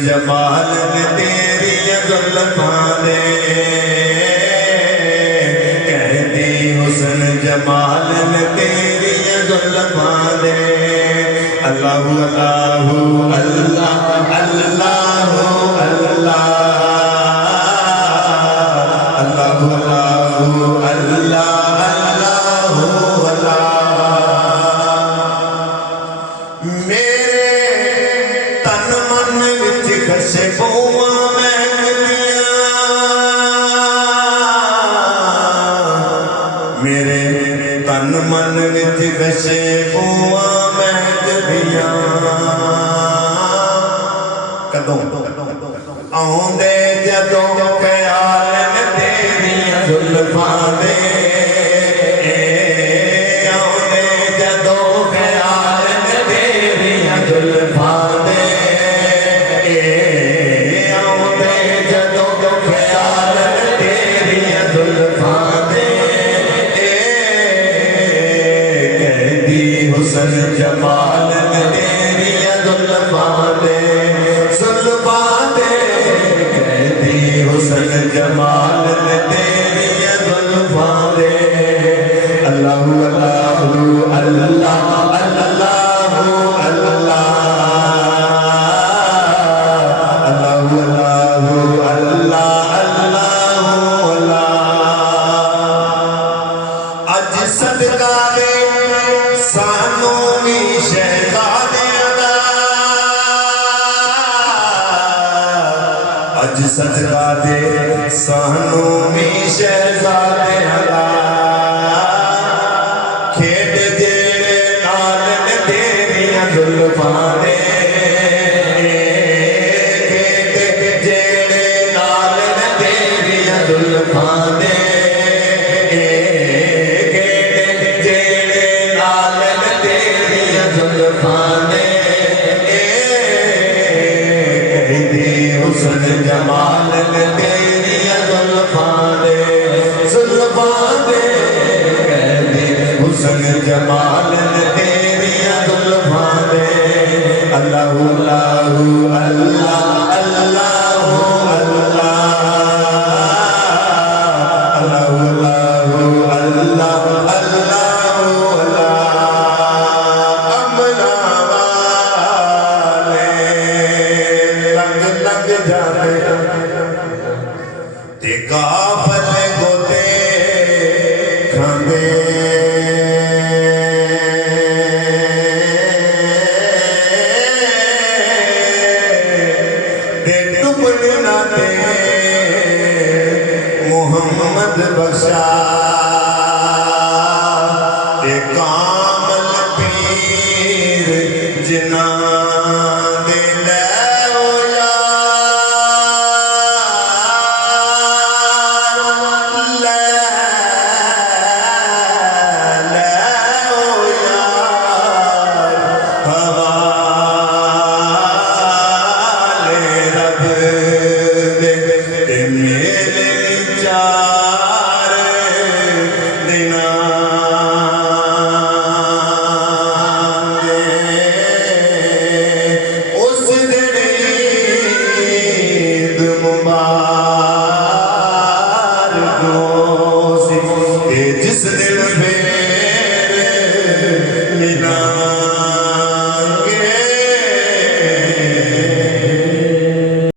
جمال تیری زلفاں دے کہتی حسن جمال تیری زلفاں دے اللہ اللہ اللہ اللہ اللہ اللہ میرے تن من وچ گشے بواں مہکدیاں کدوں آوندے جدوں خیال تیریاں زلفاں دے آوندے جدوں خیال تیریاں زلفاں دے آوندے جدوں خیال تیریاں زلفاں دے حسن جمال تیری زلفاں دے زلفاں دے کہتی حسن جمال تیری زلفاں دے اللہ اللہ اللہ اللہ اللہ اج صدقہ دے سانو بھی شہزادیاں دا اج صدقہ دے سانو بھی شہزادیاں دا کھیڈ جیڑے نال تیریاں زلفاں دے کھیڈ جیڑے نال تیریاں زلفاں دے حسن جمال تیری زلفاں دے زلفاں دے کہتی حسن جمال تیری زلفاں دے اللہ اللہ اللہ اللہ اللہ اللہ کافل گوتے کھاندے تے ٹکڑنا تے محمد بخشا تے کامل پیر جنان